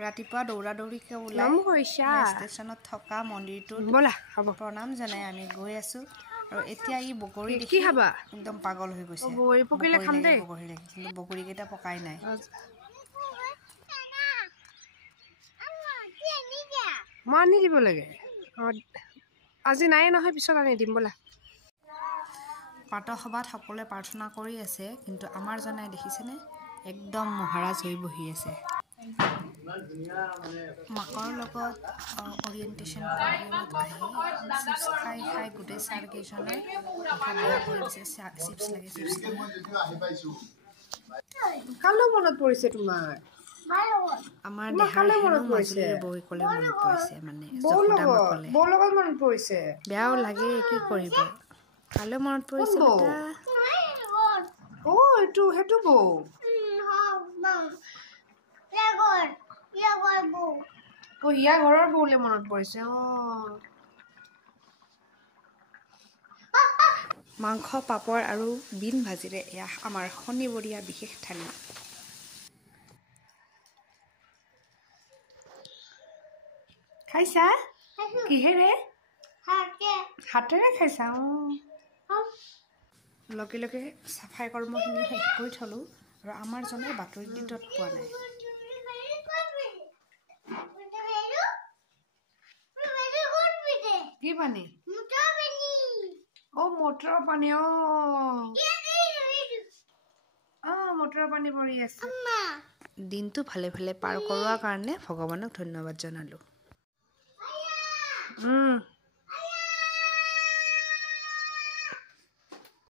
ৰাতিপুৱা দৌৰা দৌৰিকে ওলাই ষ্টেচনত থকা মন্দিৰটোত প্ৰণাম জনাই আমি গৈ আছো আৰু এতিয়া ই বগৰী দেখি একদম পাগল হৈ গৈছে বগৰী লাগে কিন্তু বগৰী কেইটা পকাই নাই মই আনি দিব লাগে আজি নাই নহয় পিছত আনি দিম বলা পাঠসভাত সকলোৱে প্ৰাৰ্থনা কৰি আছে কিন্তু আমাৰ জনাই দেখিছেনে একদম মহাৰাজ হৈ বহি আছে মাকৰ লগত অৰিয়েণ্টেশ্যন প্ৰগ্ৰেমত আহি চিপছ খাই গোটেই ছাৰ কেইজনে মাথা বেয়া কৰি দিছে চিপছ লাগে কালো মনত পৰিছে তোমাৰ আমাৰ দেহাৰ হেনো মাজুলীৰ বৌকলে মনত পৰিছে মানে যশোদা মাকলে বৌ লগত মনত পৰিছে বেয়াও লাগে কি কৰিব কালে মনত পৰিছে বেটা এইটো হেতু বৌ ইয়া ঘৰৰ বৌলে মনত পৰিছে মাংস পাপৰ আৰু বিন ভাজিৰে এয়া আমাৰ শনিবৰীয়া বিশেষ থালি খাইছা কিহেৰে হাতেৰে খাইছা লগে লগে চাফাই কৰ্মখিনি শেষ কৰি থলোঁ আৰু আমাৰ জনে বাতৰি দিটত পোৱা নাই কি পানী মটৰৰ পানী মটৰৰ পানী পৰি আছে দিনটো ভালে ভালে পাৰ কৰোৱাৰ কাৰণে ভগৱানক ধন্যবাদ জনালোঁ